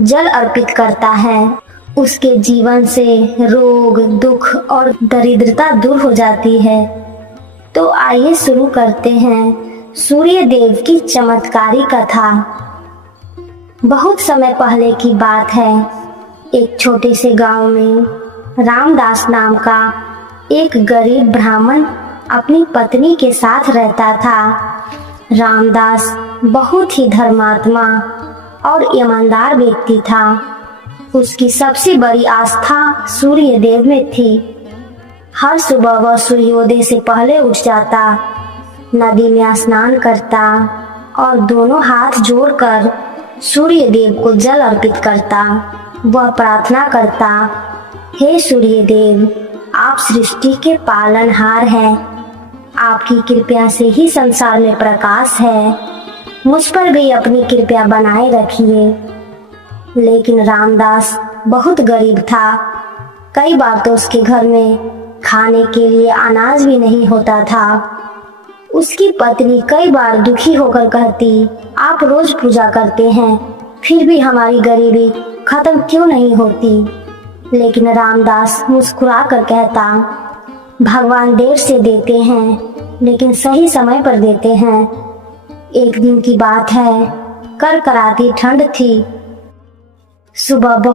जल अर्पित करता है, उसके जीवन से रोग, दुख और दरिद्रता दूर हो जाती है। तो आइए शुरू करते हैं सूर्य देव की चमत्कारी कथा। बहुत समय पहले की बात है। एक छोटे से गांव में रामदास नाम का एक गरीब ब्राह्मण अपनी पत्नी के साथ रहता था। रामदास बहुत ही धर्मात्मा और ईमानदार व्यक्ति था। उसकी सबसे बड़ी आस्था सूर्य देव में थी। हर सुबह वह सूर्योदय से पहले उठ जाता, नदी में स्नान करता और दोनों हाथ जोड़कर सूर्य देव को जल अर्पित करता। वह प्रार्थना करता, हे सूर्य देव, आप सृष्टि के पालनहार हैं। आपकी कृपा से ही संसार में प्रकाश है। मुझ पर भी अपनी कृपा बनाए रखिए। लेकिन रामदास बहुत गरीब था। कई बार तो उसके घर में खाने के लिए अनाज भी नहीं होता था। उसकी पत्नी कई बार दुखी होकर कहती, आप रोज पूजा करते हैं, फिर भी हमारी गरीबी खत्म क्यों नहीं होती। लेकिन रामदास मुस्कुरा कर कहता, भगवान देर से देते हैं लेकिन सही समय पर देते हैं। एक दिन की बात है, करकराती ठंड थी। सुबह